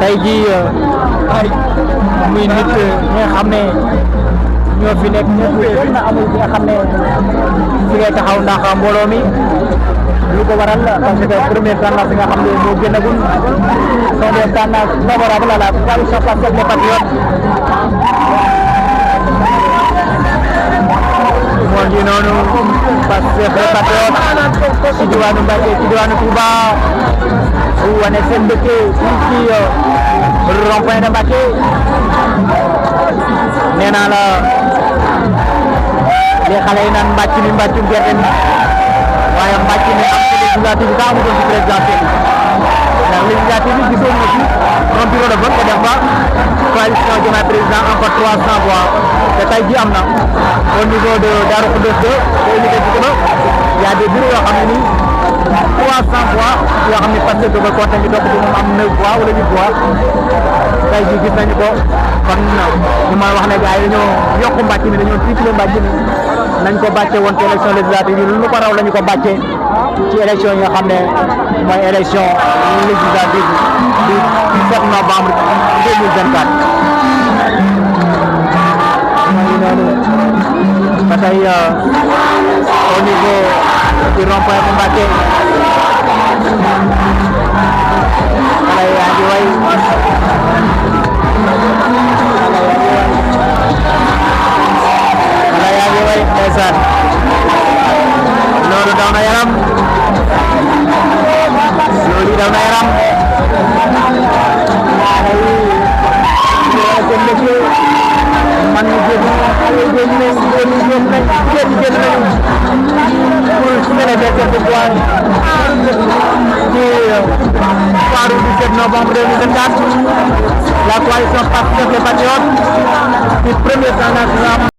tey jii muy nit ñi nga xam ne ñoo fi nekk ñëpp na amul bi nga xam ne fi ngay taxaw ndax mbooloo mi lu ko waral parce que première tendance nga xam ne moo génnagul sont des tendances favorables à la coalition Pastef les Patriotes moo ngi noonu Pastef les Patriotes ci diwaanu Mbacké ci diwaanu Touba wane seen mbégte fii ci rond-point de Mbacké nee naa la li xale yi naan mbàcc mi mbàccum gerte mi waaye mbàcc mi am ci législative bi sax amutoon ci présidentielle ndax législative bi gisoon na ci un bureau de vote ko def ba coalition Diomaye Président encore 300 voix te tey ji am na au niveau de Darou Khoudoss 2 de université ba y a des bureaux yoo xam ne nii 300 voix yoo xam ne Pastef da koy compté ñu topp moom am 9 voix wala 8 voix tey jii gis nañu ko kon ñu ma wax ne gars yi dañoo yokku mbàcc mi dañoo triplé mbàcc mi nañ ko bàcce woon ci élection législative yi lu ko raw la ñu ko bàcce ci élection yi nga xam ne mooy élection législative du 17 novembre 2024 mooy noonu ba tey au niveau du rond-point bu Mbacké xale yaa ngi way xale yaa ngi way ndeysaan loolu daw na yaram loolu daw na yaram man ñu génn xale yi génn nañ génn nañu pour célébrer cette victoire ci soir du 17 novembre 2024 la coalition Pastef les Patriotes ci première tendance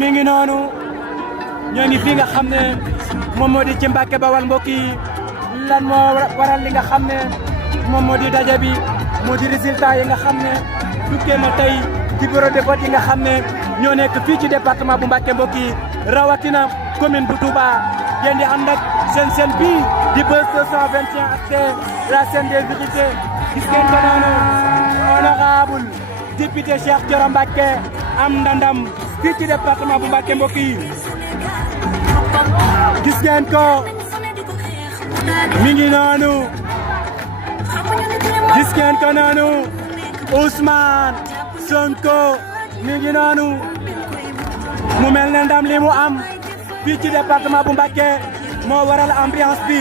mi ngi noonu ñoo ngi fi nga xam ne moom moo di ci Mbacké Bawal mbokk yi lan moo waral li nga xam ne moom moo di daje bi moo di résultat yi nga xam ne tukkee na tey ci bureau de vote yi nga xam ne ñoo nekk fii ci département bu Mbacké mbokk yi rawatina commune bu Touba ngeen di ànd ak seen bii di Buzz 221 ak la chaîne des vérités gis ngeen ko noonu honorable député Cheikh Thioro Mbacké am ndandam fii ci département bu Mbacké mbokk yi gis ngeen ko mi ngi noonu gis ngeen ko noonu Ousmane Sonko mi ngi noonu mu mel ne ndam li mu am fii ci département bu Mbacké moo waral ambiance bi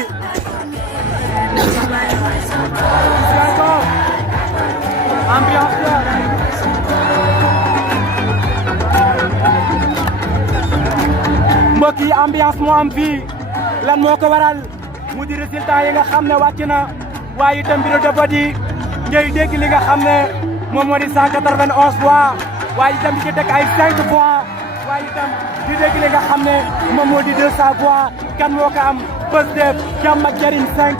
ambiance la mbokk yi ambiance moo am fii lan moo ko waral mu di résultat yi nga xam ne wàcc na waaye itam bureau de vote yi ngay dégg li nga xam ne moom moo di 191 voix waaye itam di ci teg ay 5 voix waaye itam di dégg li nga xam ne moom moo di 200 voix kan moo ko am Pastef Jàmm ak Njariñ 5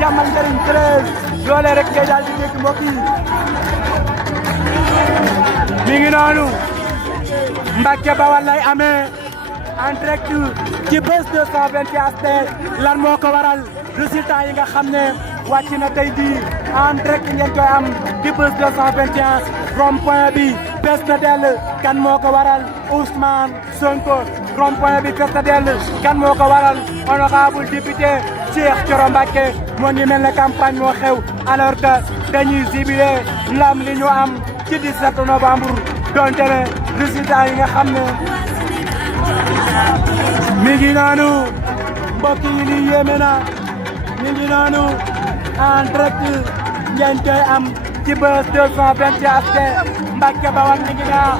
Jàmm ak Njariñ 13 loolee rek ngay daal di dégg mbokk yi mi ngi noonu Mbacke Bawal lay amee en direct ci Buzz 221 lan moo ko waral résultat yi nga xam ne wàcc na tey jii en direct ngeen koy am ci Buzz 221 rond-point bi fees na dell kan moo ko waral Ousmane Sonko rond-point bi fees na dell kan moo ko waral honorable député Cheikh Thioro Mbacké moo ngi mel ne campagne moo xew alors que dañuy jubilé lam li ñu am ci 17 novembre donte ne résultat yi nga xam ne mi ngi noonu mbokk yi lii yéeme na mi ngi noonu en direct ngeen koy am ci Buzz 221 Mbacke Bawal mi ngi naa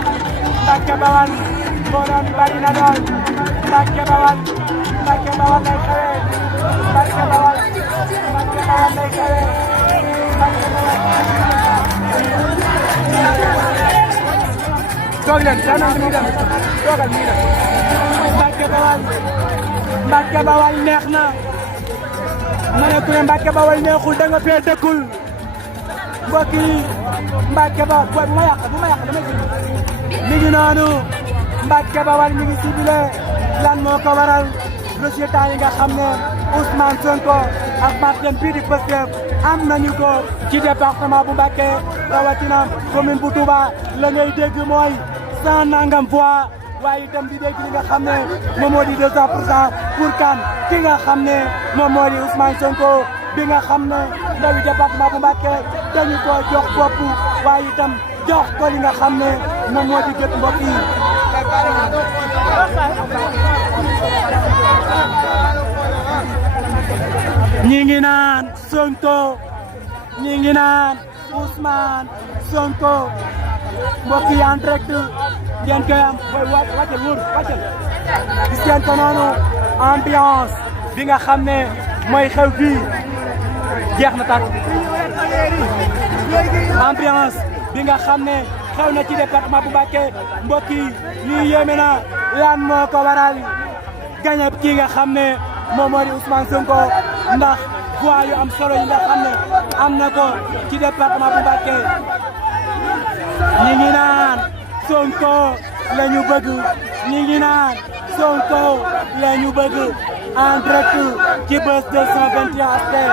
Mbacke Bawal mbooloo mi bari na lool Mbacke Bawal lay xewee Mbacke Bawal lay xewee Mbacke Bawal toog leen daanaka mi ngi dem toogal mi ngi dem Mbacke Bawal neex na ma ne ku ne Mbacke Bawal neexul da nga fee dëkkul mbokk yi Mbacke Bawal bu ma yàq damay mi ngi noonu Mbacke Bawal mi ngi ciblé lan moo ko waral résultat yi nga xam ne Ousmane Sonko ak partem bii di Pastef am nañu ko ci département bu Mbacke rawatina commune bu Touba la ngay dégg mooy 100 nangam voix waaye itam di dégg li nga xam ne moom moo di 200% pour kan ki nga xam ne moom moo di Ousmane Sonko bi nga xam ne ndawi département bu Mbacke dañu ko jox bopp waaye itam jox ko li nga xam ne moom moo di gët mbokk yi ñi ngi naan Sonko ñi ngi naan Ousmane Sonko mbokk yi en direct ngeen koy am booy wàccal wóor wàccal gis ngeen ko noonu ambiance bi nga xam ne mooy xew fii jeex na tàkk ambiance bi nga xam ne xew na ci département bu Mbacké mbokk yi lii yéeme na lan moo ko waral gañe kii nga xam ne moom moo di Ousmane Sonko ndax voix yu am solo yi nga xam ne am na ko ci département bu Mbacké ñi ngi naan Sonko la ñu bëgg ñi ngi naan Sonko la ñu bëgg en direct ci Buzz 221 aspect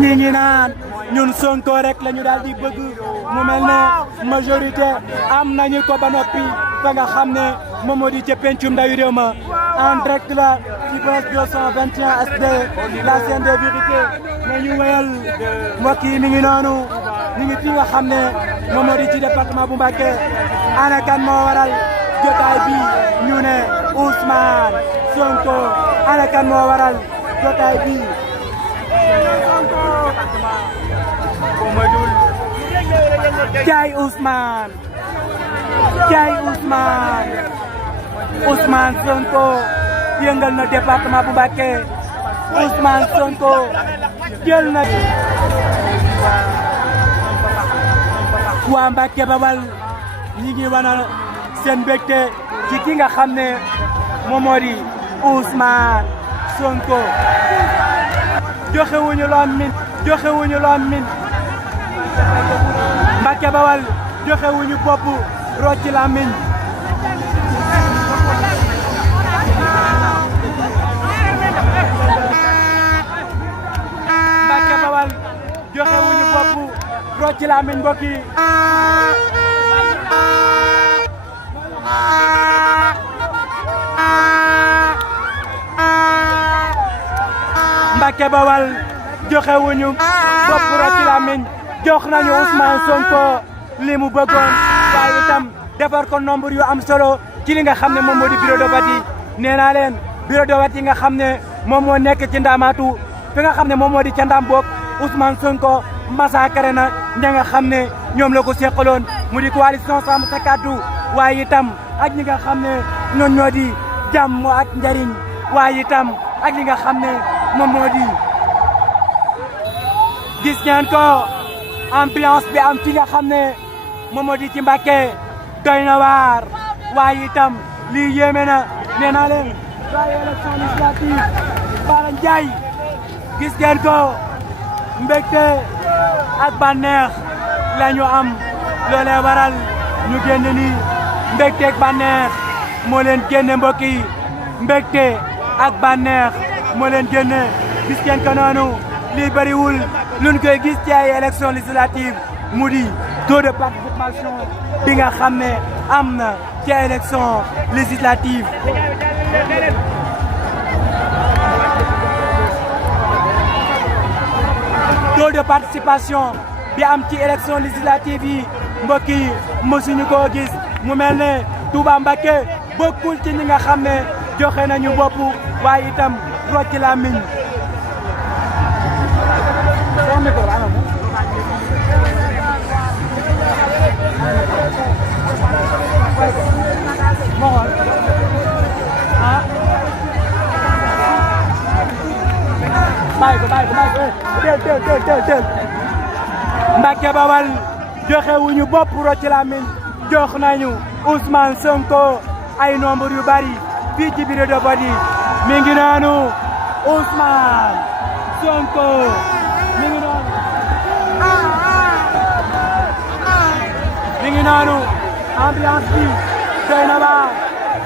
ñi ngi naan ñun Sonko rek la ñu daal di bëgg mu mel ne majorité am nañu ko ba noppi fa nga xam ne moom moo di ca pencum ndawi réew ma en direct la ci Buzz 221 SD la chaîne de vérité nañu wéyal mbokk yi mi ngi noonu ñu ngi fi nga xam ne moom moo di ci département bu Mbacké ana kan moo waral jotaay bi ñu ne Ousmane Sonko ana kan moo waral jotaay bi Kay Ousmane Ousmane Sonko yëngal na département bu Mbacké Ousmane Sonko jël na waa Mbacke Bawal ñi ngi wana seen mbégte ci ki nga xam ne moom moo di Ousmane Sonko joxewuñu loon min Mbacke Bawal joxewuñu bopp rocci la min Mbacke Bawal joxewuñu bopp rocci la min mbokk yi Mbacke Bawal joxewuñu bopp rocci la min jox nañu Ousmane Sonko li mu bëggoon waaye itam defar ko nombre yu am solo ci li nga xam ne moom moo di bureau de vote yi nee naa leen bureau de vote yi nga xam ne moom moo nekk ci Ndamaatu fi nga xam ne moom moo di ca Ndam boog Ousmane Sonko massacré na ña nga xam ne ñoom la ko seqaloon mu di coalition Sàmm Sa Kàddu waaye itam ak ñi nga xam ne ñoom ñoo di jàmm ak njariñ waaye itam ak li nga xam ne moom moo di gis ngeen ko ambiance bi am fi nga xam ne moom moo di ci Mbacké doy na waar waaye itam lii yéeme na nee naa leen waaye élection législative Bara Ndiaye gis ngeen ko mbégte ak bànneex la ñu am loolee waral ñu génn ni mbégte ak bànneex moo leen génne mbokk yi mbégte ak bànneex moo leen génne gis ngeen ko noonu lii bëriwul luñ koy gis ci ay élection législative mu di taux de participation bi nga xam ne am na ci élection législative taux de participation bi am ci élection législative yi mbokk yi mësuñu koo gis mu mel ne Touba Mbacké bokkul ci ñi nga xam ne joxe nañu bopp waaye itam rocc làmmiñ bàyyi ko teel Mbacké Bawal joxe wuñu bopp rocc làmmiñ jox nañu Ousmane Sonko ay nombre yu bari fii ci bureau de vote yi mi ngi noonu Ousmane Sonko mi ngi noonu mi ngi noonu ambiance bi doy na ba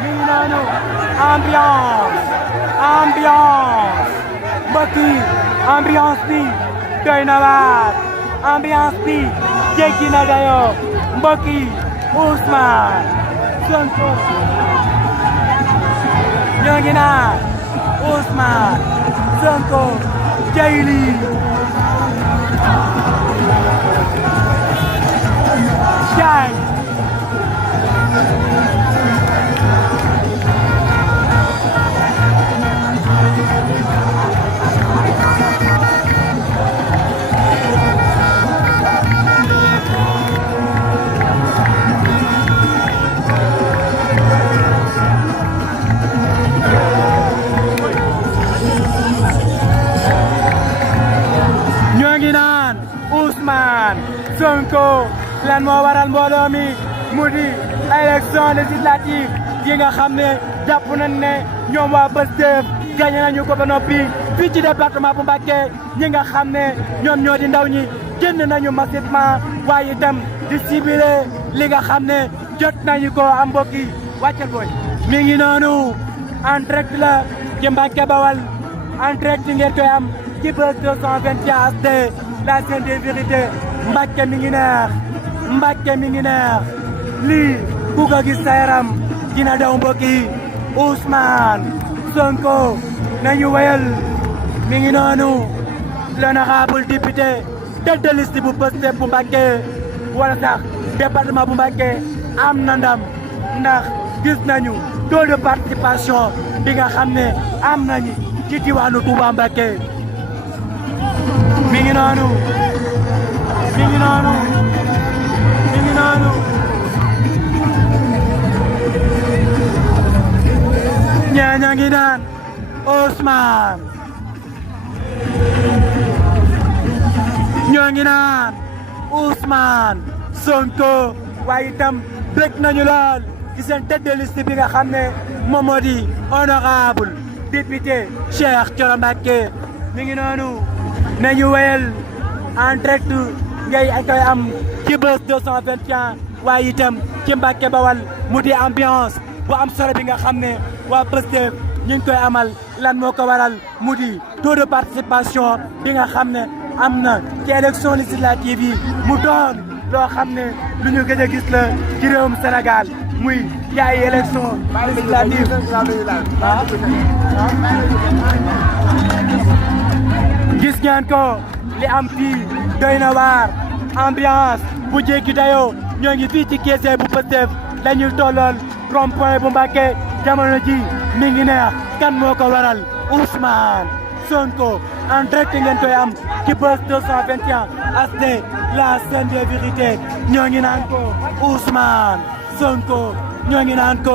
mi ngi noonu ambiance mbokk yi ambiance bi doy na waar ambiance bi jéggi na dayoo mbokk yi Ousmane Sonko ñoo ngi naan Ousmane Sonko jayli jaay Ousmane Sonko lan moo waral mbooloo mi mu di élection législative yi nga xam ne jàpp nañ ne ñoom waa Pastef gagné nañu ko ba noppi fii ci département bu Mbacké ñi nga xam ne ñoom ñoo di ndaw ñi génn nañu massivement waaye itam di ciblé li nga xam ne jot nañu ko am mbokk yi wàccal booy mi ngi noonu en direct la ci Mbacké Bawal en direct ngeen koy am ci Buzz 221 HD la chaîne des vérités Mbacké mi ngi neex Mbacké mi ngi neex lii ku ko gis sa yaram dina daw mbokk yi Ousmane Sonko nañu wéyal mi ngi noonu l'honorable député tête de liste bu Pastef bu Mbacké wala sax département bu Mbacké am na ndam ndax gis nañu taux de participation bi nga xam ne am nañu ci diwaanu Touba Mbacké mi ngi noonu mi ngi noonu mi ngi noonu ñaaña ngi naan Ousmane ñoo ngi naan Ousmane Sonko waaye itam bëgg nañu lool ci seen tête de liste bi nga xam ne moom moo di honorable député Cheikh Thioro Mbacké mi ngi noonu nañu wéyal en direct ngay koy am ci Buzz 221 waaye itam ci Mbacké Bawal mu di ambiance bu am solo bi nga xam ne waa Pastef ñu ngi koy amal lan moo ko waral mu di taux de participation bi nga xam ne am na ci élection législative yi mu doon loo xam ne lu ñu gëj a gis la ci réewum Sénégal muy ci ay élection législative gis ngeen ko li am fii doy na waar ambiance bu jéggi dayoo ñoo ngi fii ci keese bu Pastef dañuy tollool rond-point bu Mbacké jamono ji mi ngi neex kan moo ko waral Ousmane Sonko en direct ngeen koy am ci Buzz 221 HD la chaîne des vérités ñoo ngi naan ko Ousmane Sonko ñoo ngi naan ko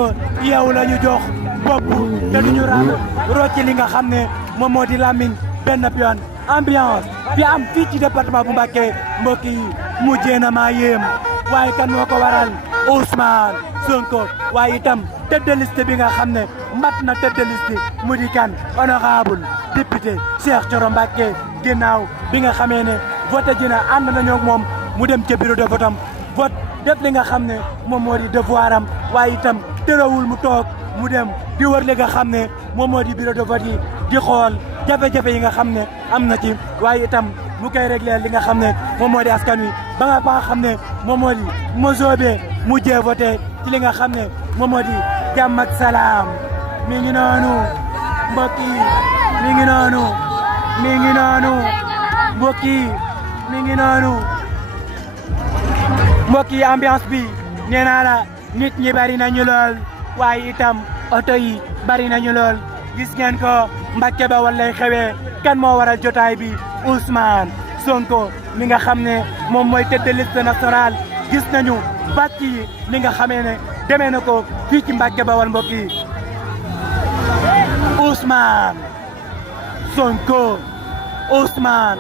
yow la ñu jox bopp te duñu rocci li nga xam ne moom moo di Lamine benn yoon ambiance bi am fii ci département bu Mbacké mbokk yi mujjee na maa yéem waaye kan moo ko waral Ousmane Sonko waaye itam tête de liste bi nga xam ne mat na tête de liste mu di kan honorable député Cheikh Thioro Mbacké ginnaaw bi nga xamee ne voté ji na ànd nañoo ak moom mu dem ca bureau de vote am vote def li nga xam ne moom moo di devoir am waaye itam terewul mu toog mu dem di wër li nga xam ne moom moo di bureau de vote yi di xool jafe-jafe yi nga xam ne am na ci waaye itam mu koy régler li nga xam ne moom moo di askan wi ba nga xam ne moom moo di Mozobé mujjee voté ci li nga xam ne moom moo di jàmm ak salaam mi ngi noonu mbokk yi mi ngi noonu mi ngi noonu mbokk yi mi ngi noonu mbokk yi ambiance bi nee naa la nit ñi bari nañu lool waaye itam oto yi bari nañu lool gis ngeen ko Mbacké Bawol lay xewee kan moo waral jotaay bi Ousmane Sonko mi nga xam ne moom mooy tête de liste nationale gis nañu bàcc yi ni nga xamee ne demee na ko fii ci Mbacké Bawol mbokk yi Ousmane Sonko Ousmane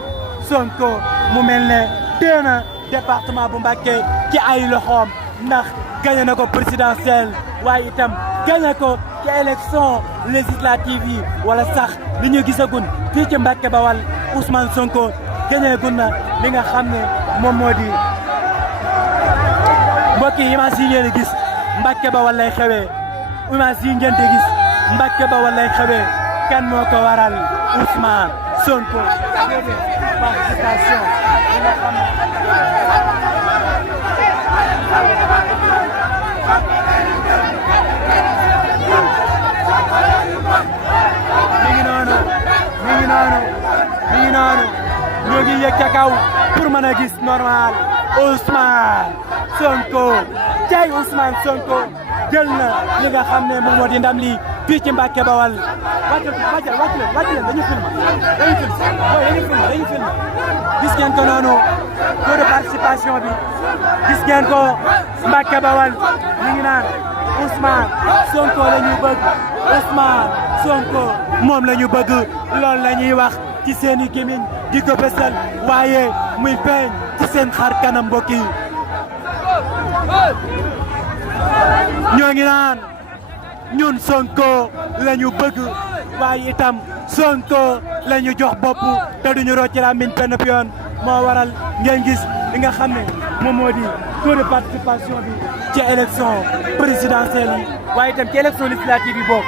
Sonko mu mel ne teena département bu Mbacké ci ay loxoom ndax gagné na ko présidentielle waaye itam gagné ko ci élection législative yi wala sax li ñu gisagun fii ci Mbacké Bawol Ousmane Sonko gagné gun na li nga xam ne moom moo di mbokk yi image yi ngeen gis Mbacké Bawol lay xewee image yi ngeen di gis Mbacké Bawol lay xewee kan moo ko waral Ousmane Sonko participation li nga xam ne mi ngi noonu ñoo ngi yëg ca kaw pour mën a gis normal Ousmane Sonko cay Ousmane Sonko jël na li nga xam ne moom moo di ndam li fii ci Mbacké Bawol wàcc leen dañuy film gis ngeen ko noonu taux de participation bi gis ngeen ko Mbacké Bawol ñu ngi naan Ousmane Sonko la ñu bëgg Ousmane Sonko moom la ñu bëgg loolu la ñuy wax ci seen i gémmiñ di ko bésal waaye muy feeñ ci seen xar kanam mbokk yi ñoo ngi naan ñun Sonko la ñu bëgg waaye itam Sonko la ñu jox bopp te duñu rocc làmmiñ benn yoon moo waral ngeen gis li nga xam ne moom moo di taux de participation bi ci élection présidentielle yi waaye itam ci élection législative yi bokk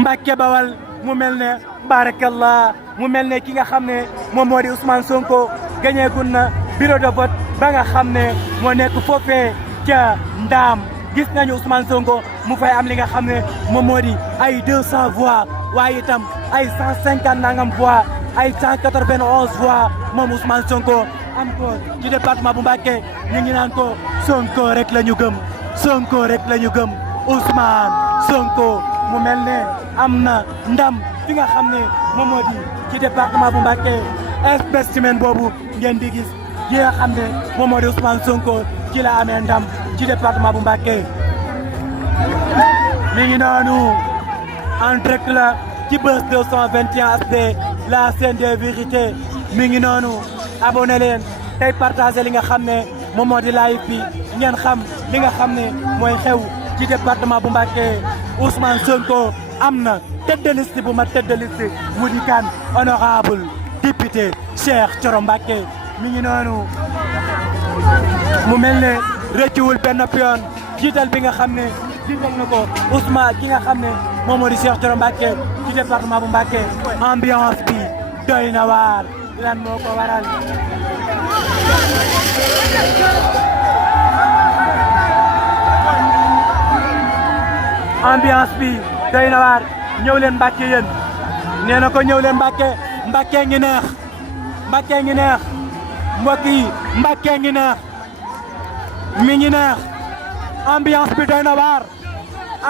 Mbacké Bawol mu mel ne barakallah mu mel ne ki nga xam ne moom moo di Ousmane Sonko gagné gun na bureau de vote ba nga xam ne moo nekk foofee ca Ndaam gis nañu Ousmane Sonko mu fay am li nga xam ne moom moo di ay 200 voix waaye itam ay 150 nangam voix ay 191 voix moom Ousmane Sonko am ko ci département bu Mbacké ñu ngi naan ko Sonko rek la ñu gëm Sonko rek la ñu gëm Ousmane Sonko mu mel ne am na ndam fi nga xam ne moom moo di ci département bu Mbacké spécimen boobu ngeen di gis yi nga xam ne moom moo di Ousmane Sonko ci la amee ndam ci département bu Mbacké mi ngi noonu en direct la ci Buzz 221 HD la chaîne des vérités mi ngi noonu abonné leen tey partagé li nga xam ne moom moo di live bi ngeen xam li nga xam ne mooy xew ci département bu Mbacké Ousmane Sonko am na tête de liste bu ma tête de liste mu di kan honorable député Cheikh Thioro Mbacké mi ngi noonu mu mel ne rëcciwul benn yoon jiital bi nga xam ne jiital na ko Ousmane ki nga xam ne moom moo di Cheikh Thioro Mbacké ci département bu Mbacké ambiance bi doy na waar lan moo ko waral ambiance bi doy na waar ñëw leen Mbacké yéen nee na ko ñëw leen Mbacké Mbacké ngi neex Mbacké ngi neex mbokk yi Mbacké ngi neex mi ngi neex ambiance bi doy na waar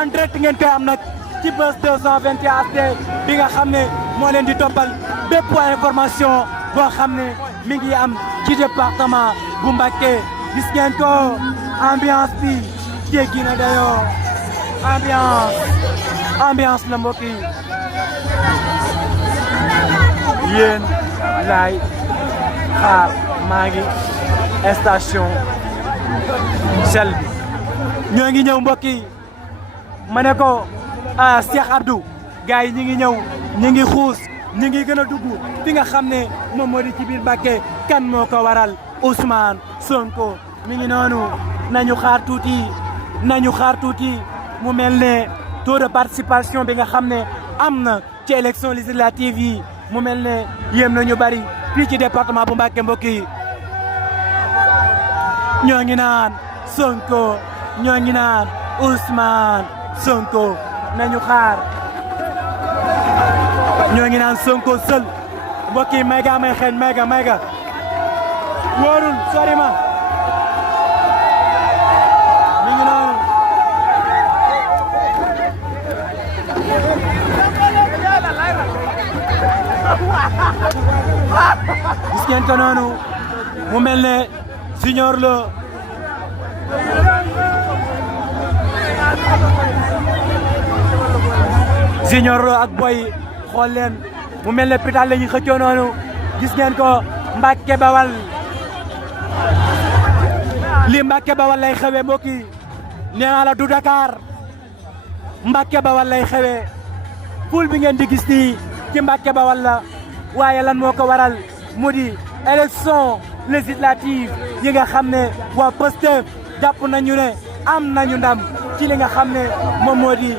en direct ngeen koy am nag ci Buzz 221 HD bi nga xam ne moo leen di toppal bépp information boo xam ne mi ngi am ci département bu Mbacké gis ngeen ko ambiance bi jéggi na dayoo ambiance la mbokk yi yéen laay xaar maa ngi station Shell bi ñoo ngi ñëw mbokk yi ma ne ko Cheikh Abdou gars yi ñi ngi ñëw ñi ngi xuus ñi ngi gën a dugg fi nga xam ne moom moo di ci biir Mbacké kan moo ko waral Ousmane Sonko mi ngi noonu nañu xaar tuuti mu mel ne taux de participation bi nga xam ne am na ci élection législative yi mu mel ne yéem nañu bari fii ci département bu Mbacké mbokk yi ñoo ngi naan Sonko ñoo ngi naan Ousmane Sonko nañu xaar ñoo ngi naan Sonko seul mbokk yi may xeeñ may ga wóorul sori ma mi ngi noonu gis ngeen ko noonu mu mel ne Junior Lo ak Boy xool leen mu mel ne pital la ñu xëccoo noonu gis ngeen ko Mbacké Bawal li Mbacké Bawal lay xewee mbokk yi nee naa la du Dakar Mbacké Bawal lay xewee poul bi ngeen di gis nii ci Mbacké Bawal la waaye lan moo ko waral mu di élection législative yi nga xam ne waa Pastef jàpp nañu ne am nañu ndam ci li nga xam ne moom moo di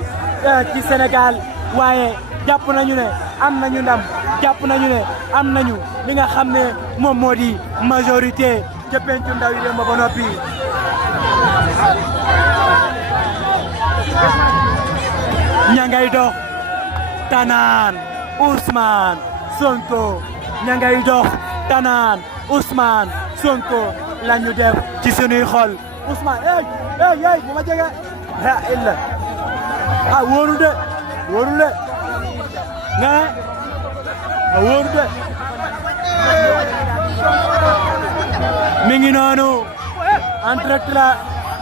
ci Sénégal waaye jàpp nañu ne am nañu ndam jàpp nañu ne am nañu li nga xam ne moom moo di majorité ca pencu ndaw yi dem ba noppi ña ngay dox tanaan Ousmane Sonko ña ngay dox tanaan Ousmane Sonko la ñu def ci sunuy xol Ousmane ey bu ma jege ha illa wóorul de nga wóorul de mi ngi noonu en direct la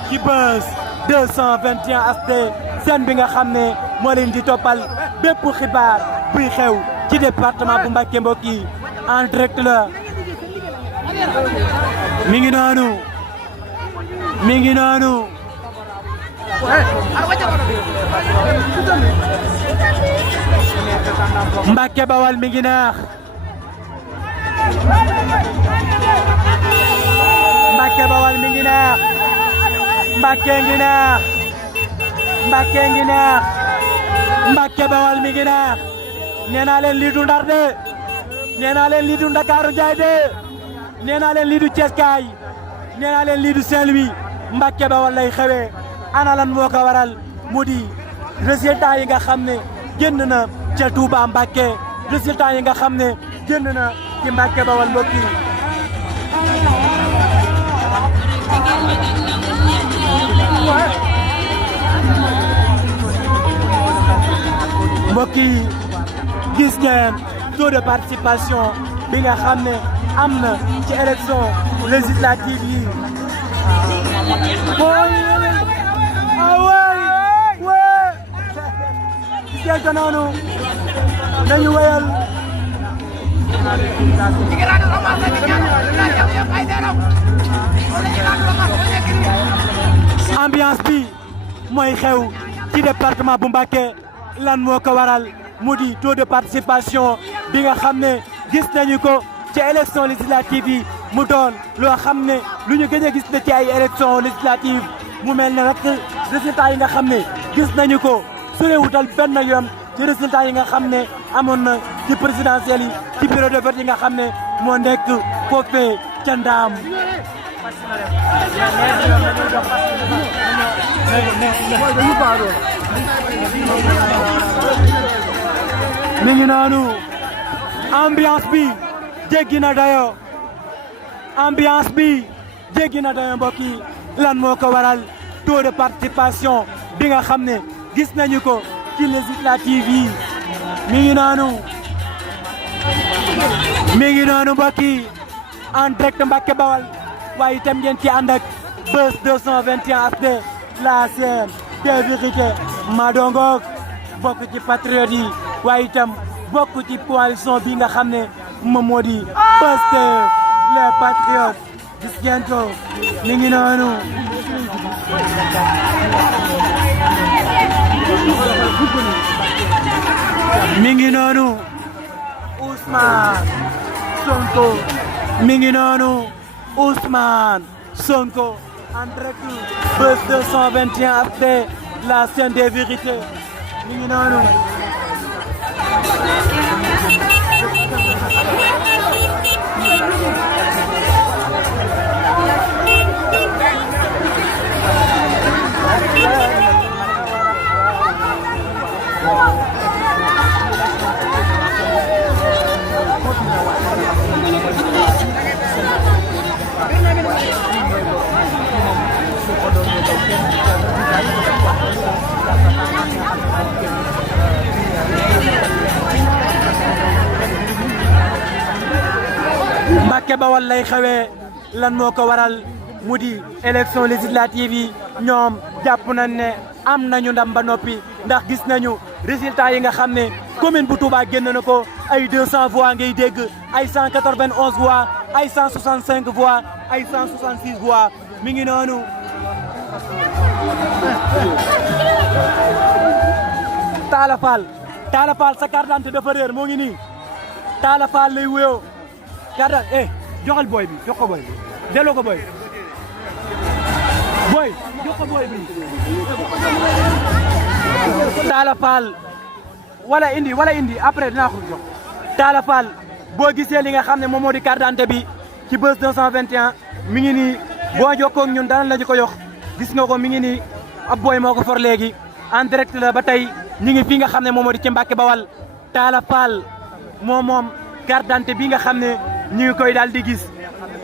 ci Buzz 221 HD seen bi nga xam ne moo leen di toppal bépp xibaar buy xew ci département bu Mbacké mbokk yi en direct la mi ngi noonu Mbacké Bawal mi ngi naax Mbacké Bawal mi ngi naax Mbacké ngi naax Mbacké Bawal mi ngi naax nee naa leen lii du Ndar de nee naa leen lii du Ndakaaru Njaay de nee naa leen lii du Cees kaay nee naa leen lii du Saint-Louis Mbacké Bawal lay xewee ana lan moo ko waral mu di résultat yi nga xam ne génn na ca Touba Mbacké résultat yi nga xam ne génn na ci Mbacké Bawal mbokk yi mbokk yi gis ngeen taux de participation bi nga xam ne am na ci élection législative yi gis ngeen noonu nañu wéyal ambiance bi mooy xew ci département bu Mbacké lan moo ko waral mu di taux de participation bi nga xam ne gis nañu ko ci élection législative yi mu doon loo xam ne lu ñu gëj a gis ne ci ay élection législative mu mel ne rek résultat yi nga xam ne gis nañu ko sorewutal benn yoon ci résultat yi nga xam ne amoon na ci présidentielle yi ci bureau de vote yi nga xam ne moo nekk foofee ca Ndaam mi ngi noonu ambiance bi jéggi na dayo mbokk yi lan moo ko waral taux de participation bi nga xam ne gis nañu ko ci législative yi mi ngi noonu mbokk yi en direct Mbacké Bawal waaye itam ngeen ci ànd ak Buzz 221 HD la chaîne des vérités Madongo bokk ci patriote yi waaye itam bokk ci coalition bi nga xam ne moom moo di Pastef les patriotes gis ngeen ko mi ngi noonu mi ngi noonu Ousmane Sonko mi ngi noonu Ousmane Sonko en direct Buzz 221 HD la chaîne des vérités mi ngi noonu Mbàkke Bawal lay xewee lan moo ko waral mu di élection législative yi ñoom jàpp nañ ne am nañu ndam ba noppi ndax gis nañu résultat yi nga xam ne commune bu Touba génn na ko ay 200 voix ngay dégg ay 191 voix ay 165 voix ay 166 voix mi ngi noonu Talla Fall sa carte d'identité dafa réer moo ngi nii Talla Fall lay wuyoo carte joxal boy bi jox ko boy bi delloo ko boy jox ko boy bi Talla Fall wala indi après dinaa ko jox Talla Fall boo gisee li nga xam ne moom moo di carte d'identité bi ci Buzz 221 mi ngi nii boo jokkoo ak ñun danañ la ñu ko yox gis nga ko mi ngi nii ab boy moo ko for léegi en direct la ba tey ñi ngi fi nga xam ne moom moo di ci Mbàkke Bawal Talla Fall moom carte d'identité bi nga xam ne ñu ngi koy daal di gis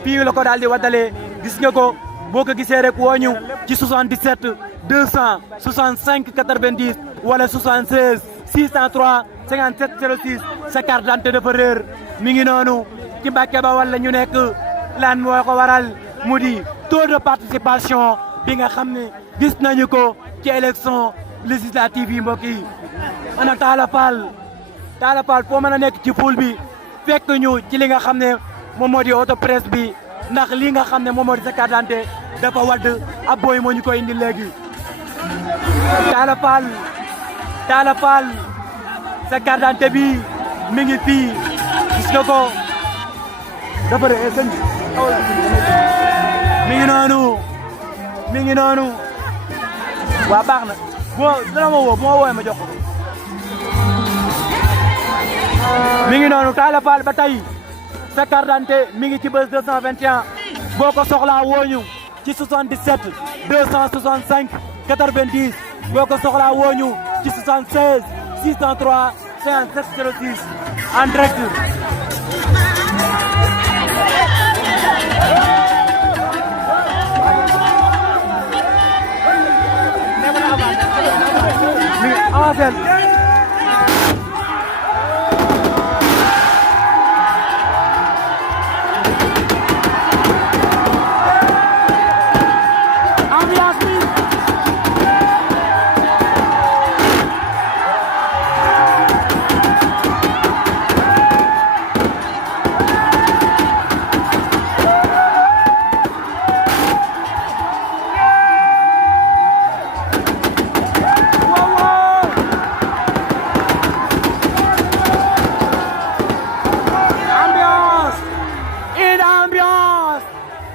fii la ko daal di waddalee gis nga ko boo ko gisee rek woo ñu ci 77 265 90 wala 76 603 57 06 sa carte d'identité dafa réer mi ngi noonu ci Mbàkke Bawal la ñu nekk lan moo ko waral mu di taux de participation bi nga xam ne gis nañu ko ci élection législative yi mbokk yi ana Talla Fall foo mën a nekk ci foule bi fekk ñu ci li nga xam ne moom moo di auto presse bi ndax li nga xam ne moom moo di sa carte d'identité dafa wadd ab booy moo ñu koy indi léegi Talla Fall sa carte d'identité bi mi ngi fii gis nga ko dafa re sëñ mi ngi noonu waa baax na boo dana ma woo bu ma woowee ma jox ko mi ngi noonu Talla Fall ba tey sa carte d'identité mi ngi ci Buzz 221 boo ko soxlaa wooñu ci 77 265 90 boo ko soxlaa wooñu ci 76 603 57 06 en direct avancel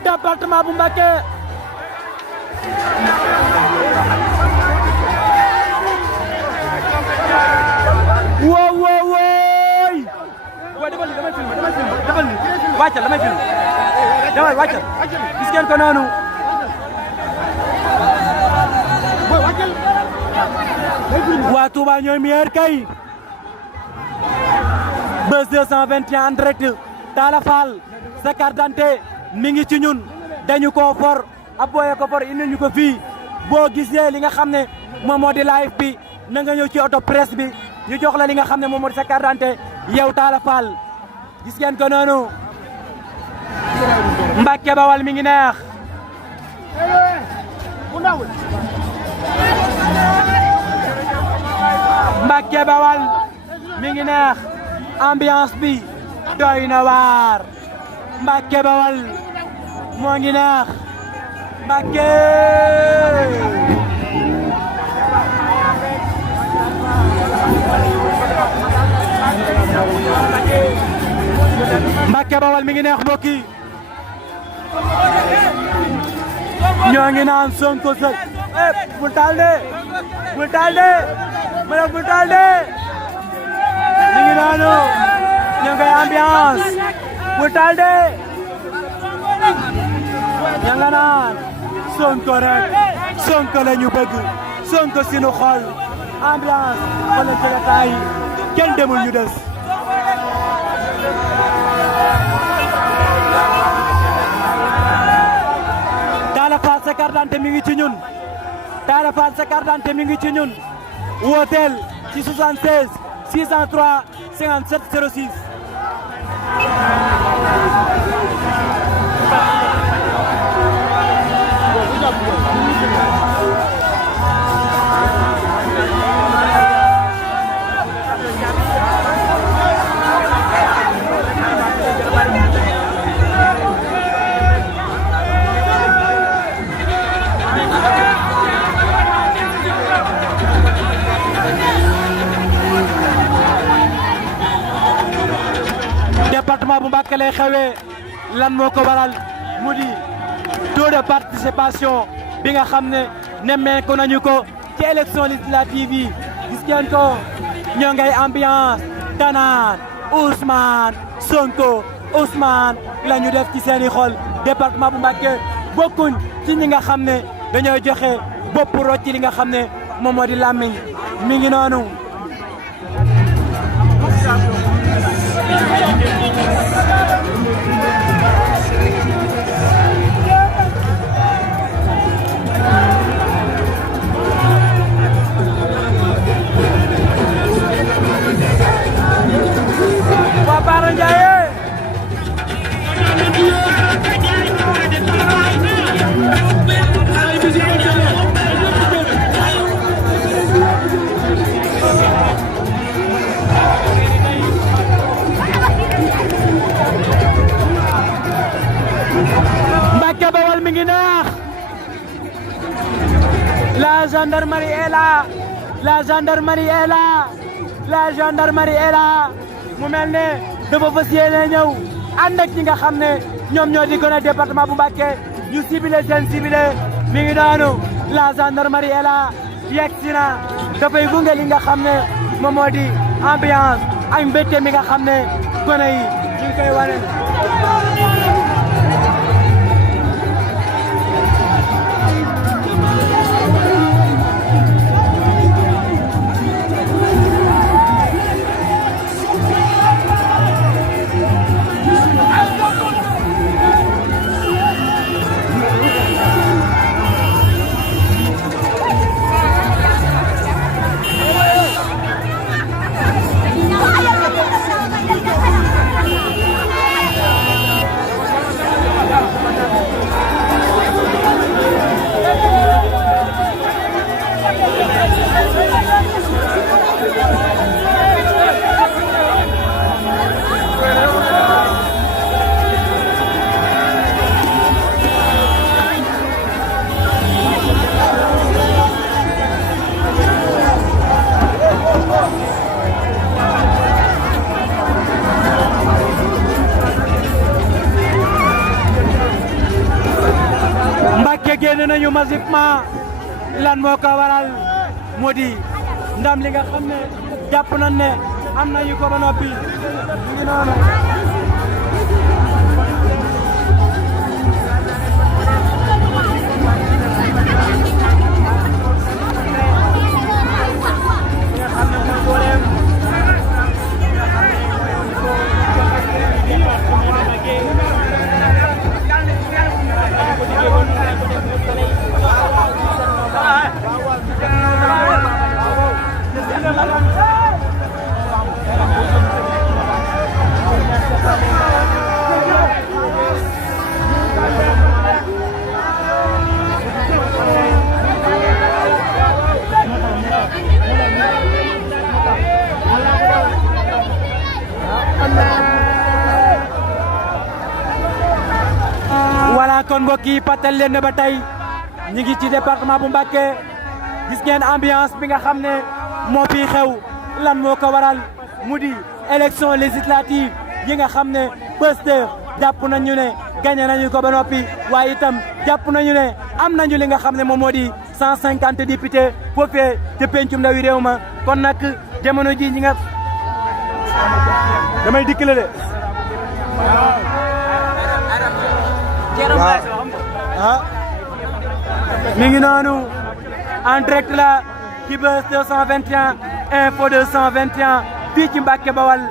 département bu Mbacké wow way damay filmer wàccal damay filmer damay wàccal gis ngeen ko noonu waa Touba ñooy meilleur kay Buzz 221 en direct Talla Fall sa carte d'identité mi ngi ci ñun dañu ko for ab booyee ko for indi ñu ko fii boo gisee li nga xam ne moom moo di live bi na nga ñëw ci auto presse bi ñu jox la li nga xam ne moom moo di sa carte d'identité yow Talla Fall gis ngeen ko noonu Mbacke Bawal mi ngi neex Mbacke Bawal mi ngi neex ambiance bi doy na waar Mbacke Bawal moo ngi neex Mbacke Mbacke Bawal mi ngi neex mbokk yi ñoo ngi naan Sonko sëg bul taal de bul taal de madame bul taal de mi ngi noonu ñoo ngay ambiance bul taal de ña nga naan Sonko rek Sonko la ñu bëgg Sonko sinu xol ambiance wala jëlataay kenn demul ñu des Talla Fall sa carte d'identité mi ngi ci ñun Talla Fall sa carte d'identité mi ngi ci ñun wooteel ci 76 603 57 06 département bu Mbacké lay xewee lan moo ko waral mu di taux de participation bi nga xam ne nemmeeku nañu ko ci élection législative yi gis ngeen ko ñoo ngay ambiance danaan Ousmane Sonko Ousmane la ñu def ci seeni xol département bu Mbacké bokkuñ ci ñi nga xam ne dañoo joxe bopp rocc ci li nga xam ne moom moo di làmmiñ mi ngi noonu waa Bara Ndiaye Mbacke Bawal mi ngi neex la gendarmerie est là la gendarmerie est là la gendarmerie est là mu mel ne dafa fas yéene ñëw ànd ak ñi nga xam ne ñoom ñoo di gën a département bu Mbacké ñu ciblé seen ciblé mi ngi noonu la gendarmerie est là yegsi na dafay gunge li nga xam ne moom moo di ambiance ak mbégte mi nga xam ne gone yi ñu ngi koy wane. génn nañu massivement lan moo ko waral moo di ndam li nga xam ne jàpp nañ ne am nañu ko ba noppi mu ngi noonu kon mbokk yi fàttali leen ne ba tey ñu ngi ci département bu Mbacké gis ngeen ambiance bi nga xam ne moo fi xew lan moo ko waral mu di élection législative yi nga xam ne Pastef jàpp nañu ne gagné nañu ko ba noppi waaye itam jàpp nañu ne am nañu li nga xam ne moom moo di 150 députés foofee ca pencum ndawi réew ma kon nag jamono ji ñi nga damay dikkale de ah mi ngi noonu en direct la ci Buzz 221 Info 221 fii ci Mbacké Bawal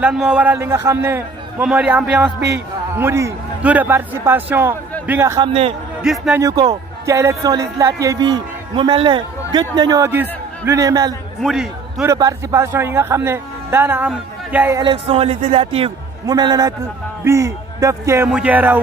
lan moo waral li nga xam ne moom moo di ambiance bi mu di taux de participation bi nga xam ne gis nañu ko ci élection législative bi mu mel ne gëj nañoo gis lu ni mel mu di taux de participation yi nga xam ne daana am ci ay élection législative mu mel ne nag bii daf cee mujjee raw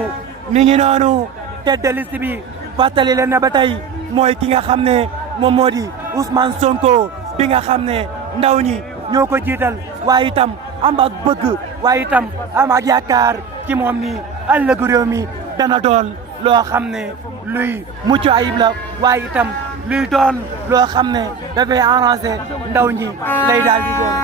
mi ngi noonu tête de liste bi fàttali leen na ba tey mooy ki nga xam ne moom moo di Ousmane Sonko bi nga xam ne ndaw ñi ñoo ko jiital waaye itam am ak bëgg waaye itam am ak yaakaar ci moom ni ëllëgu réew mi dana doon loo xam ne luy mucc ayib la waaye itam luy doon loo xam ne dafay arrangé ndaw ñi lay daal di doon.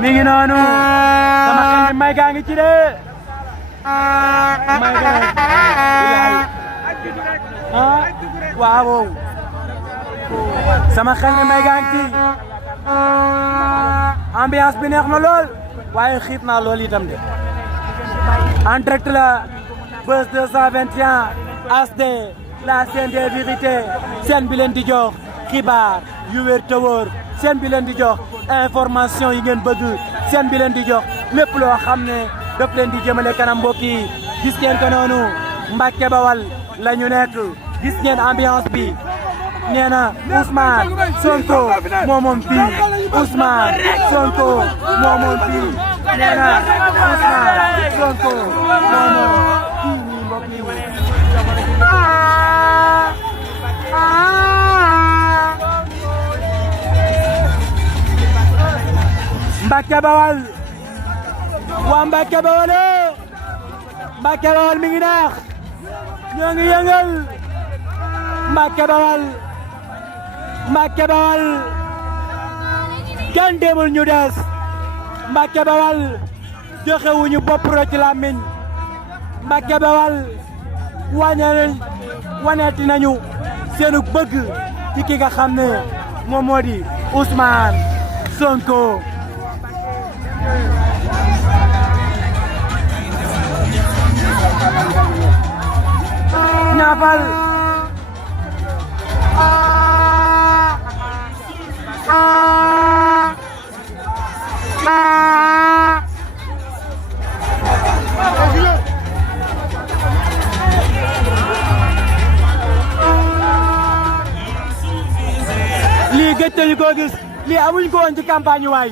mi ngi noonu sama xel mi may gaa ngi ci de may gaa waaw sama xel mi may gaa ngi ci ambiance bi neex na lool waaye xiif naa lool itam de en direct la Buzz 221 HD la chaîne des vérités seen bi leen di jox xibaar yu wér te wóor seen bi leen di jox information yi ngeen bëgg seen bi leen di jox lépp loo xam ne daf leen di jëmale kanam mbokk yi gis ngeen ko noonu Mbacké Bawal la ñu nekk gis ngeen ambiance bi nee na Ousmane Sonko moo moom fii Ousmane Sonko moo moom fii nee na Ousmane Sonko moo moom fii nii mbokk yi Mbacké Bawal waa Mbacké Bawal Mbacké Bawal mi ngi neex ñoo ngi yëngal Mbacké Bawal Mbacké Bawal kenn demul ñu des Mbacké Bawal joxewuñu bopp ro ci làmmiñ Mbacké Bawal waneeti nañu seenu bëgg ci ki nga xam ne moom moo di Ousmane Sonko ñaafal lii gëj nañu ko gis lii amuñ ko woon ci campagne waay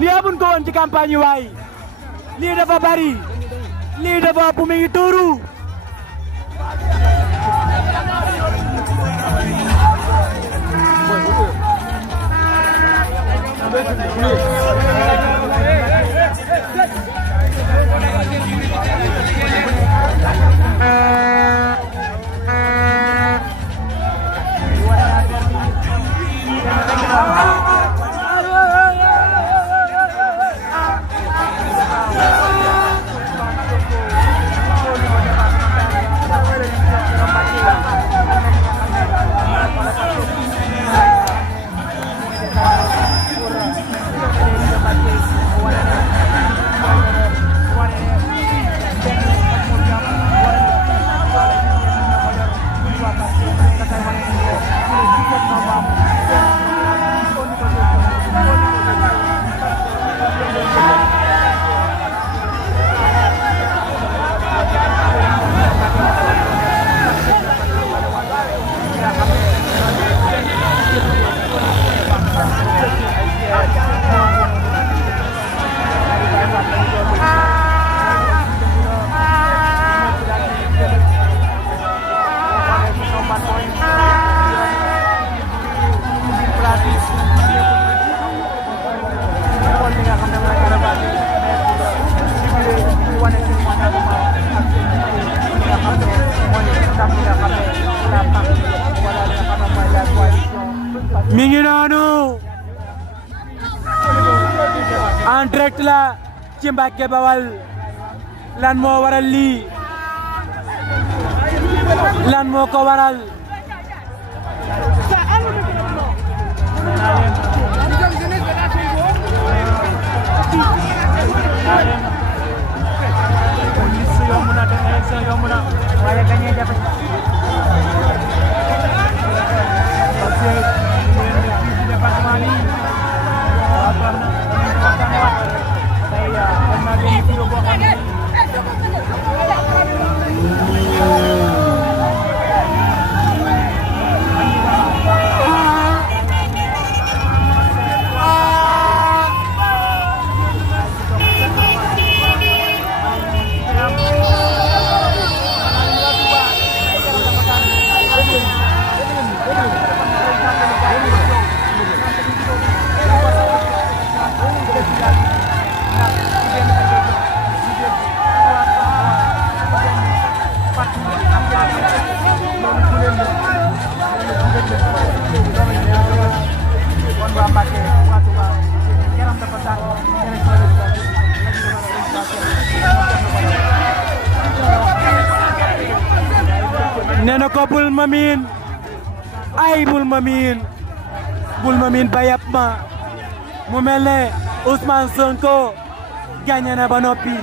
lii amuñ ko woon ci campagne waay lii dafa bari lii dafa bu mi ngi tuuru mi ngi noonu en direct la ci Mbàkke Bawal lan moo waral lii lan moo ko waral nena ko bul ma miin ay bul ma miin ba yàpp ma mu mel ne Ousmane Sonko gagné na ba noppi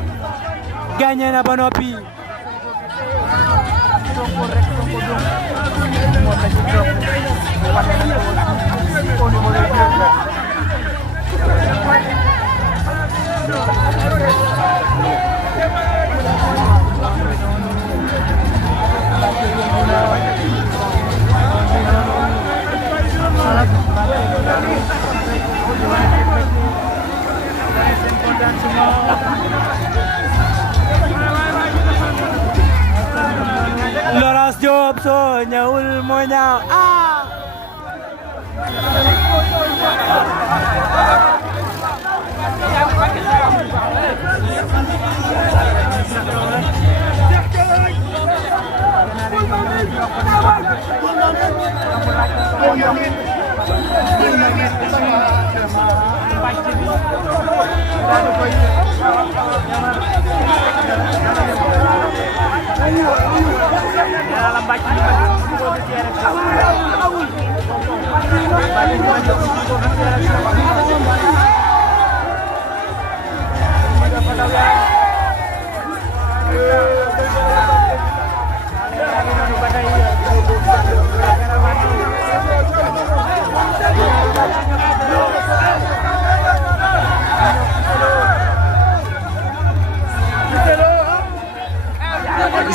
Laurence Diop soo ñëwul moo ñaaw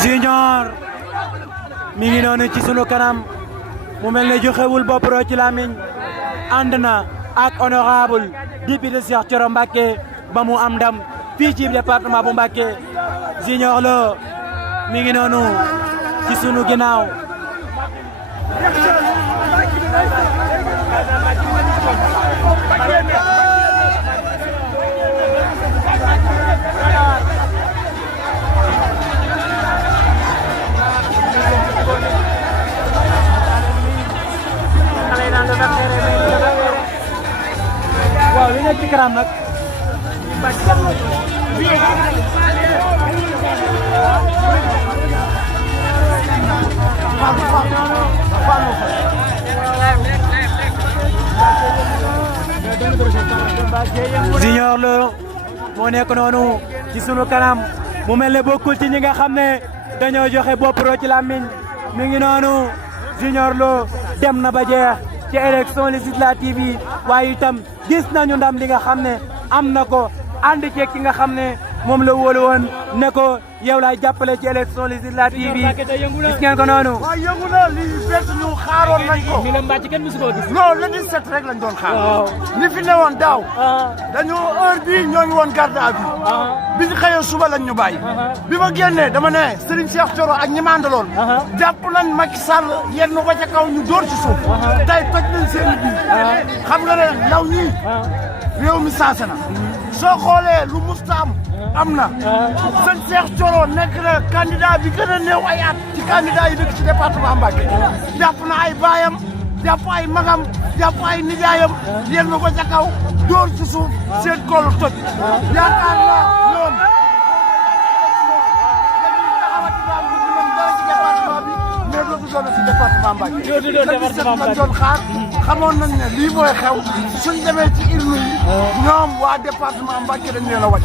Junior mi ngi noonu ci sunu kanam mu mel ne joxewul bopp roo ci lamiñ ànd na ak honorable député Cheikh Thioro Mbacké ba mu am ndam fii ci département bu Mbacké Junior Lo mi ngi noonu ci sunu ginnaaw waaw li nekk ci kanam nag Junior Lo moo nekk noonu ci sunu kanam mu mel ne bokkul ci ñi nga xam ne dañoo joxe bopp roo ci làmmiñ mi ngi noonu Junior Lo dem na ba jeex ci élection législative yi waaye itam gis nañu ndam li nga xam ne am na ko ànd ceeg ki nga xam ne moom la wóolu woon ne ko yow laay jàppale ci élection législative yi gis ngeen ko noonu. waaw yëngu na lii bett ñu xaaroon nañ ko. mi la mbàcc kenn musu koo gis. non le 17 rek lañ doon xaar. ñi fi newoon daaw. dañu heure bii ñoo ngi woon garde à vue. bi ñu xëyee suba lañ ñu bàyyi. bi ma génnee dama ne Serigne Cheikh Thioro ak ñi ma àndaloon. jàpp nañ Macky Sall yenn ba ca kaw ñu dóor ci suuf. tey toj nañ seen i biir. xam nga ne ndaw ñii. réew mi saase na. soo xoolee lu mustaam am na. sëñ Cheikh Thioro nekk na candidat bi gën a néew ay at ci candidat yi dëkk ci département Mbacké. jàpp na ay baayam jàpp ay magam jàpp ay nijaayam yéen na ko ca kaw dóor ci suuf seen koolu toj yaakaar naa ñoom mais dootu doon ci département Mbacké lañ doon xaar xamoon nañ ne lii mooy xew suñ demee ci urne yi ñoom waa département Mbacké dañ leen a wàcc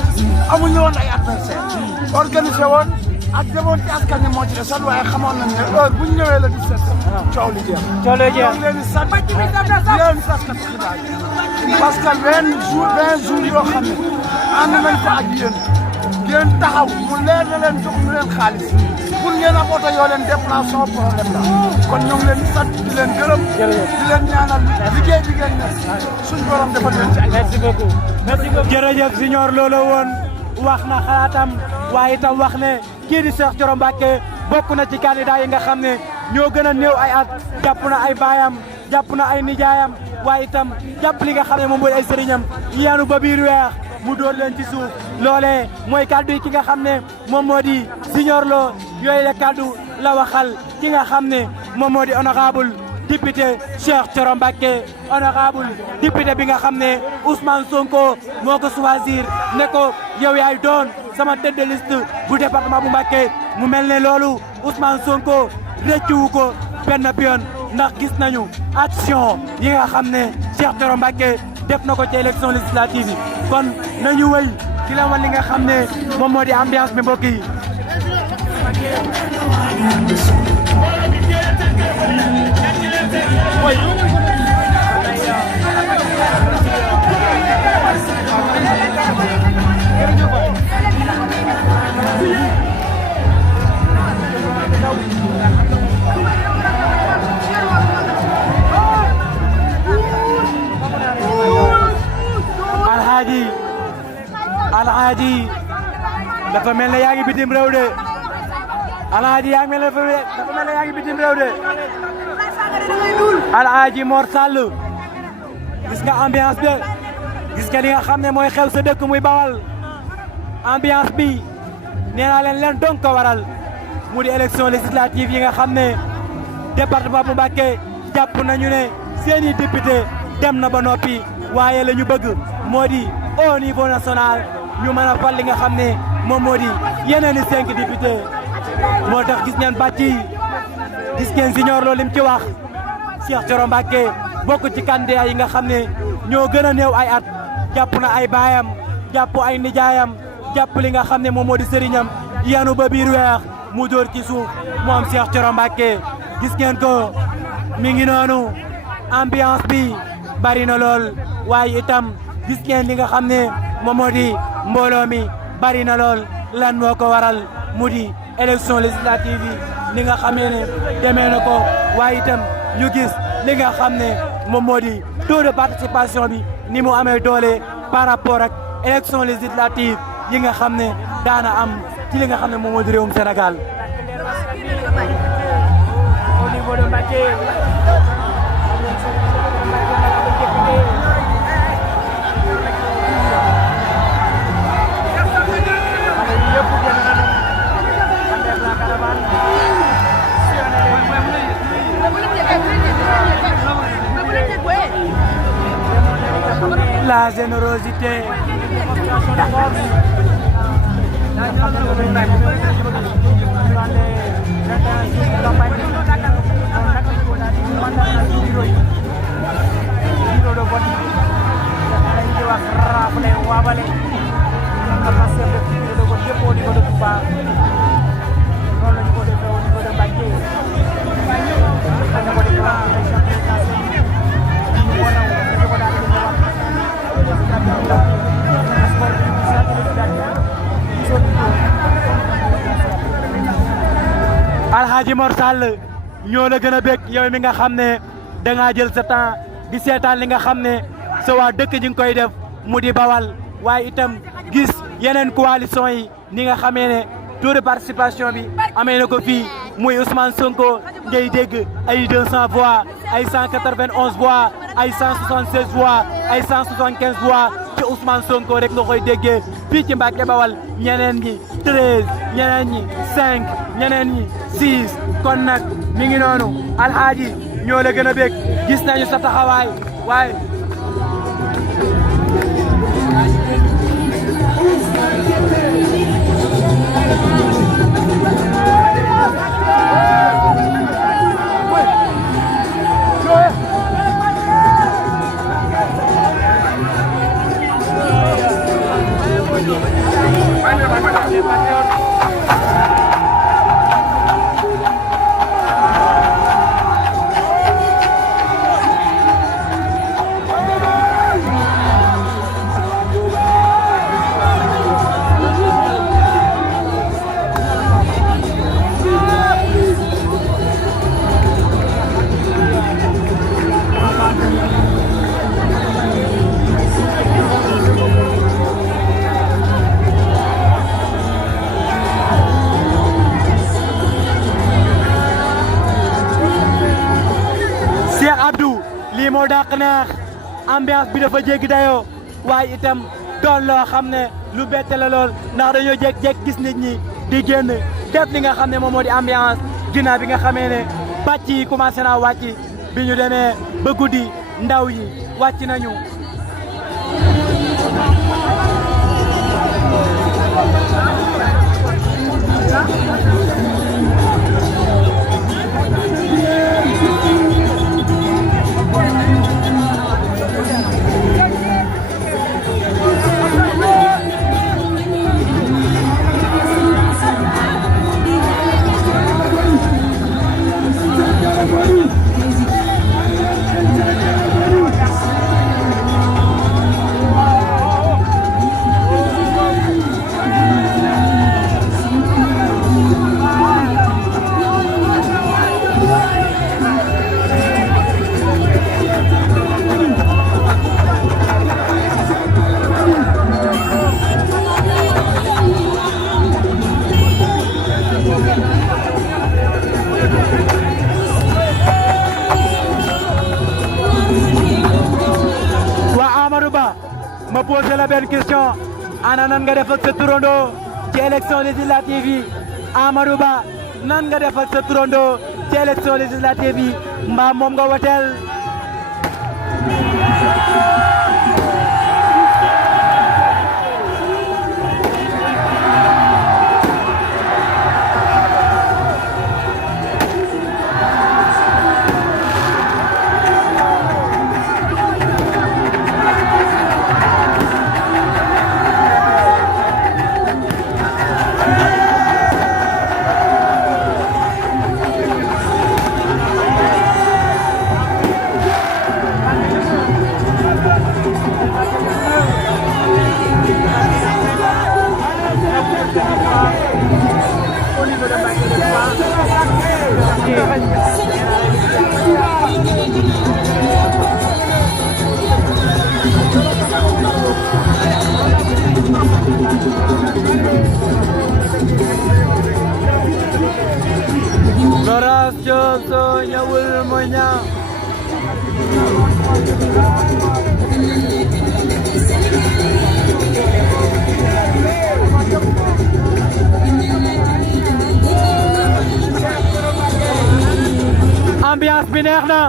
amuñu woon ay adversaire organisé woon ak demoon ci askan wi moo ci desoon waaye xamoon nañ ne heure bu ñu ñëwee la 17 coow li jeex. coow li jeex leen di sant leen taskatu xibaar yi parce que 20 jours yoo xam ne ànd nañ ko ak yéen ngeen taxaw mu leer na leen jox ñu leen xaalis pour ngeen am oto yoo leen déplacement problème la kon ñoo ngi leen di sant di leen gërëm. di leen ñaanal liggéey bi ngeen nekk suñu borom defal leen ci ay. merci beaucoup merci beaucoup. jërëjëf Signor loolu woon wax na xalaatam waaye itam wax ne kii di Cheikh Thioro Mbacké bokk na ci candidat yi nga xam ne ñoo gën a néew ay at jàpp na ay baayam jàpp na ay nijaayam waaye itam jàpp li nga xam ne moom mooy ay sëriñam yanu ba biir weex mu dóor leen ci suuf loolee mooy kaddu yi ki nga xam ne moom moo di Signor Lo yooyu la kaddu la waxal ki nga xam ne moom moo di honorable député Cheikh Thioro Mbacké honorable député bi nga xam ne Ousmane Sonko moo ko choisir ne ko yow yaay doon sama tête de liste bu département bu Mbacké mu mel ne loolu Ousmane Sonko rëccuwu ko benn yoon ndax gis nañu action yi nga xam ne Cheikh Thioro Mbacké def na ko ci élection législative yi kon nañu wëy ci la wan li nga xam ne moom moo di ambiance bi mbokk yi. Alhaji dafa mel ne yaa ngi bitim réew de Alhaji yaa ngi mel ne dafa mel ne yaa ngi bitim réew de Alhaji Mor Sall gis nga ambiance bi gis nga li nga xam ne mooy xew sa dëkk muy Bawal ambiance bi nee naa leen donc ko waral mu di élection législative yi nga xam ne département bu Mbacké jàpp nañu ne seeni député dem na ba noppi waaye la ñu bëgg moo di au niveau national ñu mën a fal li nga xam ne moom moo di yeneen i 5 députés moo tax gis ngeen bàcc yi gis ngeen Signor Lo lim ci wax Cheikh Thioro Mbacké bokk ci candidat yi nga xam ne ñoo gën a néew ay at jàpp na ay baayam jàpp ay nijaayam jàpp li nga xam ne moom moo di sëriñam yanu ba biir weex mu dóor ci suuf moom Cheikh Thioro Mbacké gis ngeen ko mi ngi noonu ambiance bi bari na lool waaye itam gis ngeen li nga xam ne moom moo di mbooloo mi bari na lool lan moo ko waral mu di élection législative yi li nga xamee ne demee na ko waaye itam ñu gis li nga xam ne moom moo di taux de participation bi ni mu amee doole par rapport ak élection législative yi nga xam ne daana am ci li nga xam ne moom moo di réewum Sénégal. Au niveau de Mbacké la générosité Alhaji Mor Sall ñoo la gën a bég yow mi nga xam ne da ngaa jël sa temps di seetaan li nga xam ne sa waa dëkk ji nga koy def mu di Bawal waaye itam gis yeneen coalition yi ni nga xamee ne taux de participation bi amee na ko fii muy Ousmane Sonko ngay dégg ay 200 voix ay 191 voix ay 176 voix ay 175 voix ci Ousmane Sonko rek nga koy déggee fii ci Mbacké Bawal ñeneen ñi 13 ñeneen ñi 5 ñeneen ñi 6 kon nag mi ngi noonu Alhaji ñoo la gën a bég gis nañu sa taxawaay waaye lii moo dàq neex ambiance bi dafa jéggi dayoo waaye itam doon loo xam ne lu bette la lool ndax dañoo jékki-jékki gis nit ñi di génn def li nga xam ne moom moo di ambiance ginnaaw bi nga xamee ne pàcc yi commencé naa wàcc bi ñu demee ba guddi ndaw yi wàcc nañu. ma posé la benn question ana nan nga def ak sa turandoo ci élection législative yi Amadou Ba nan nga def ak sa turandoo ci élection législative yi mbaa moom nga woteel Loras Joso ñëwul mooy ñaa ambiance bi neex na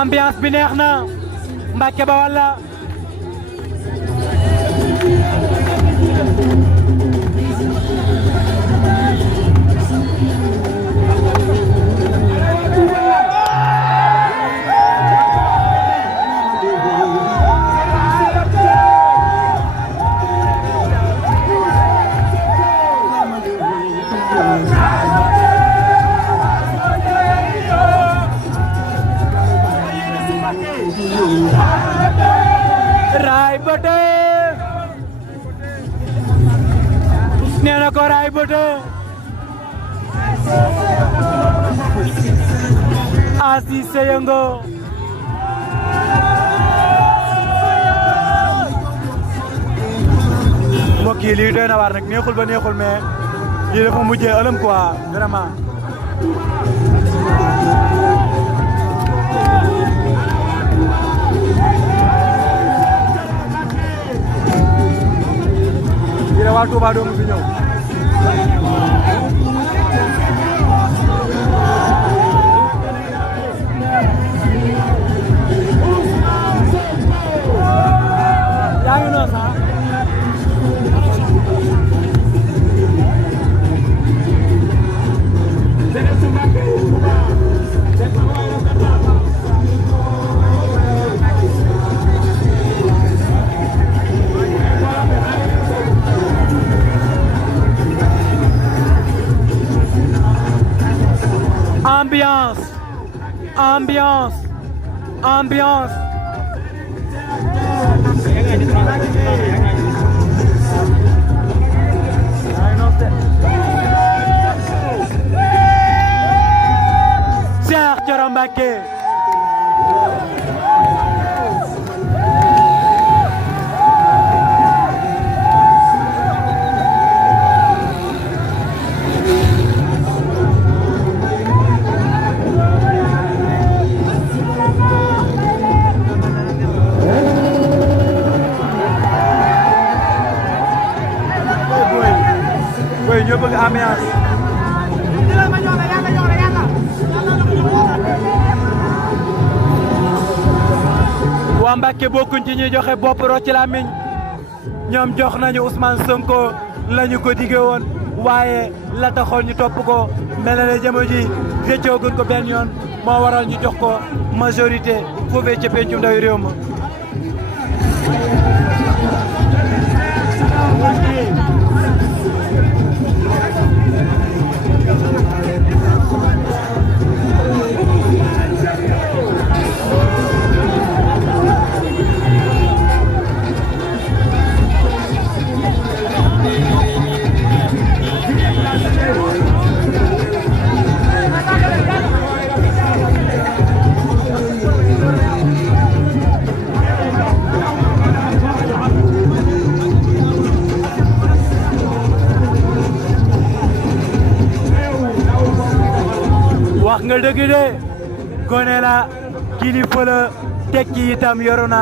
ambiance bi neex na Mbàkke Bawal la Raay Bote nee na ko Raay Bote Asi Seyongo mbokk yi lii doy na waar nag neexul ba neexul mais lii dafa mujjee ëlëm quoi vraiment. lii la waa Touba doomu fi ñëw. yaa ngi noonu sax. Ambiance, ambiance, ambiance. Cheikh Thioro Mbacké. ñoo bëgg ambiance. waa Mbacké bokkuñ ci ñuy joxe bopp rocc làmmiñ ñoom jox nañu Ousmane Sonko lañu ko dige woon waaye la taxoon ñu topp ko mel na ne jamono ji rëccooguñ ko benn yoon moo waral ñu jox ko majorité foofee ca pencum ndawi réew ma. wax nga dëgg de gone la kilifa la tekki itam yoru na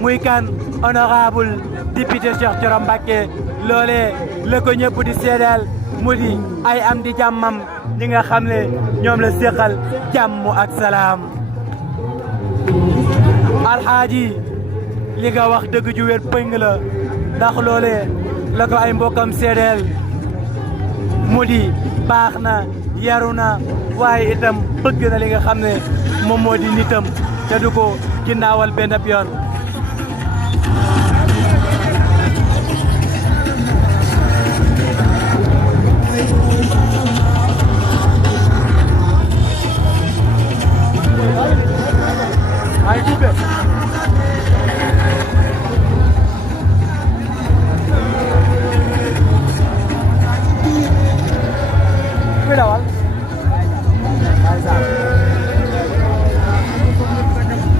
muy kan honorable député Cheikh Thioro Mbacké loolee la ko ñëpp di seedeel mu di ay am di jàmmam ñi nga xam ne ñoom la séqal jàmm ak salaam. alxaaji li nga wax dëgg ju wér pëng la ndax loolee la ko ay mbokkam seedeel mu di baax na yaru na waaye itam bëgg na li nga xam ne moom moo di nitam te du ko ginnaawal benn yoon.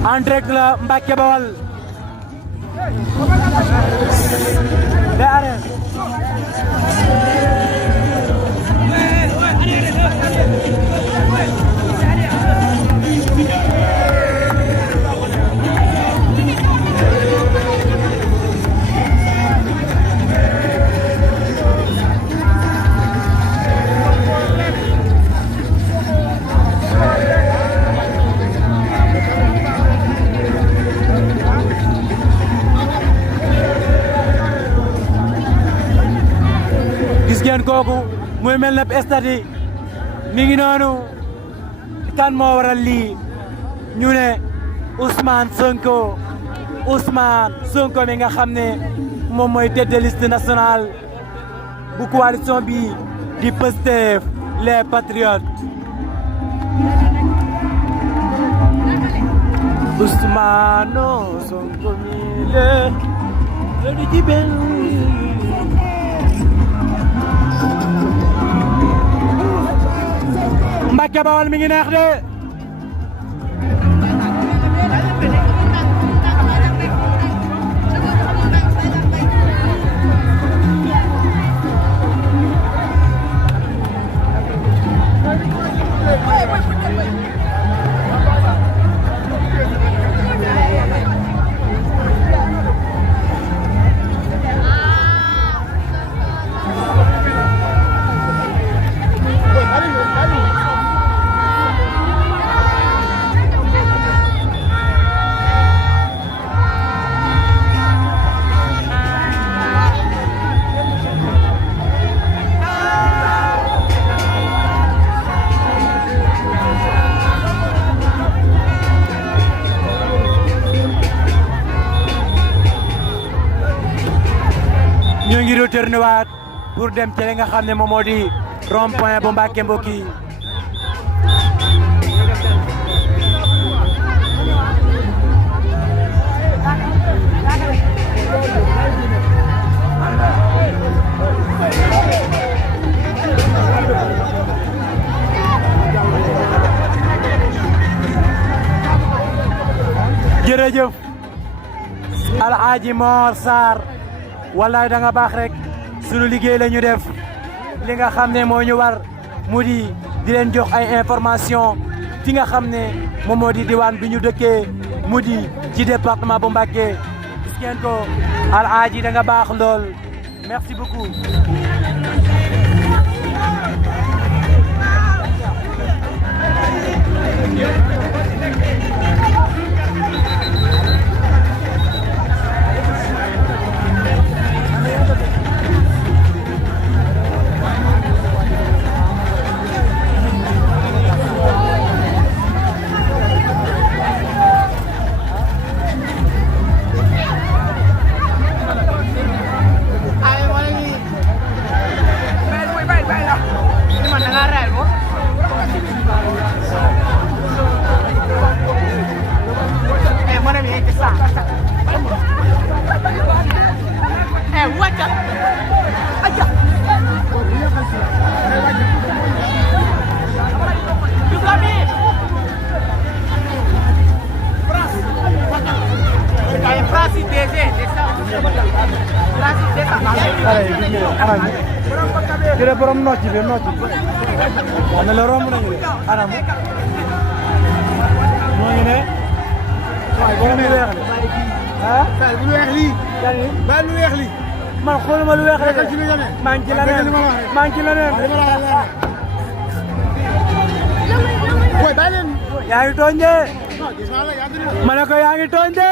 en direct la Mbacké Bawal de arène ngeen kooku muy mel na stade mi ngi noonu kan moo waral lii ñu ne Ousmane Sonko mi nga xam ne moom mooy tête de liste nationale bu coalition bi di Pastef les patriotes. Ousmane Sonko mi le du jibel Mbacké Bawal mi ngi neex de ñoo ngi retourné waat pour dem ci li nga xam ne moom moo di rond point bu Mbàkke mbokk yi jërëjëf Alaaji Mor Sarr wallaay da nga baax rek sunu liggéey la ñu def li nga xam ne moo ñu war mu di leen jox ay information fi nga xam ne moom moo di diwaan bi ñu dëkkee mu di ci département bu Mbacké gis ngeen ko Alaaji da nga baax lool merci beaucoup. jërëjëf borom nocci bi wax na la romb nañu de anam moo ngi ne waaye borom lu weex li ah lu weex lii ba lu weex li man xooluma lu weex rek maa ngi ci leneen maa ngi ci leneen boy bàyyi leen yaa ngi tooñ de ma ne ko yaa ngi tooñ de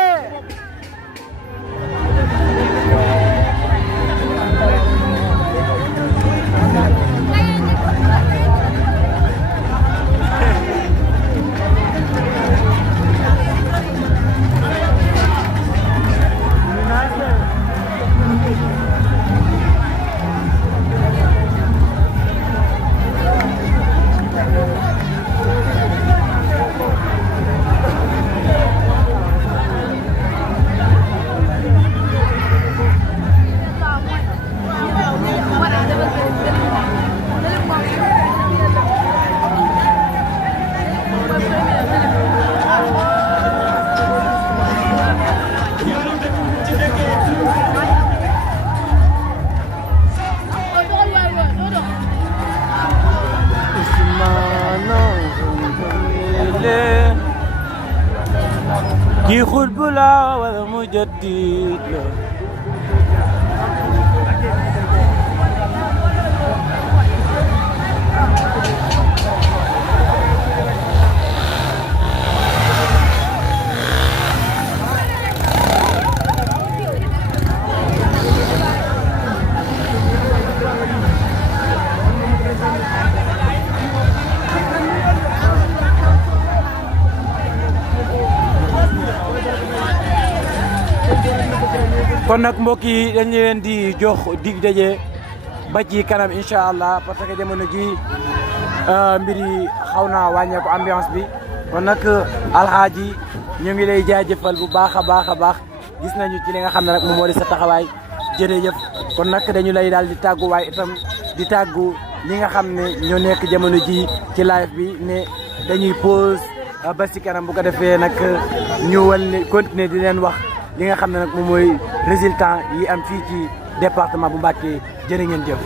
كي خلب لا ولا مجدد لا kon nag mbokk yi dañ leen di jox dig daje ba ci kanam incha allah parce que jamono ji mbir yi xaw naa wàññeeku ambiance bi kon nag Alxaaji ñu ngi lay jaajëfal bu baax a baax a baax gis nañu ci li nga xam ne rek moom moo di sa taxawaay jërëjëf kon nag dañu lay daal di tàggu waaye itam di tàggu ñi nga xam ne ñoo nekk jamono ji ci live bi ne dañuy pause ba ci kanam bu ko defee nag ñu wal continuer di leen wax li nga xam ne nag moom mooy résultat yi am fii ci département bu Mbacké jërë ngeen jëf